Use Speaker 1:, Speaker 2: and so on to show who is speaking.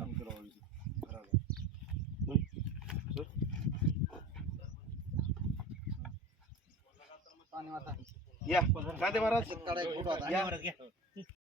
Speaker 1: या,
Speaker 2: Ya, ganti marah. Ya, ya.